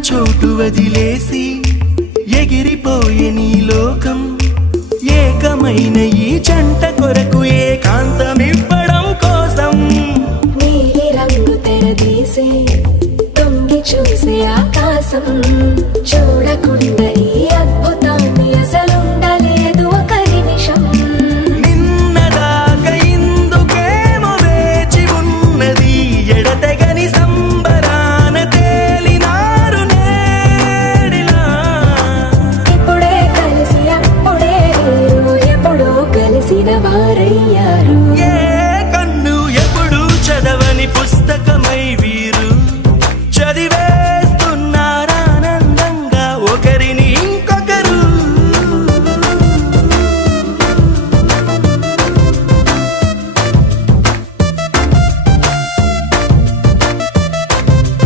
చోటు వదిలేసి ఎగిరిపోయే నీ లోకం ఏకమైన ఈ జంట కొరకు ఏకాంతమివ్వడం కోసం నీలి రంగు తెరదీసే తొంగి చూసే ఆకాశం చూడకుండా ఈ అద్భుతాన్ని అసలు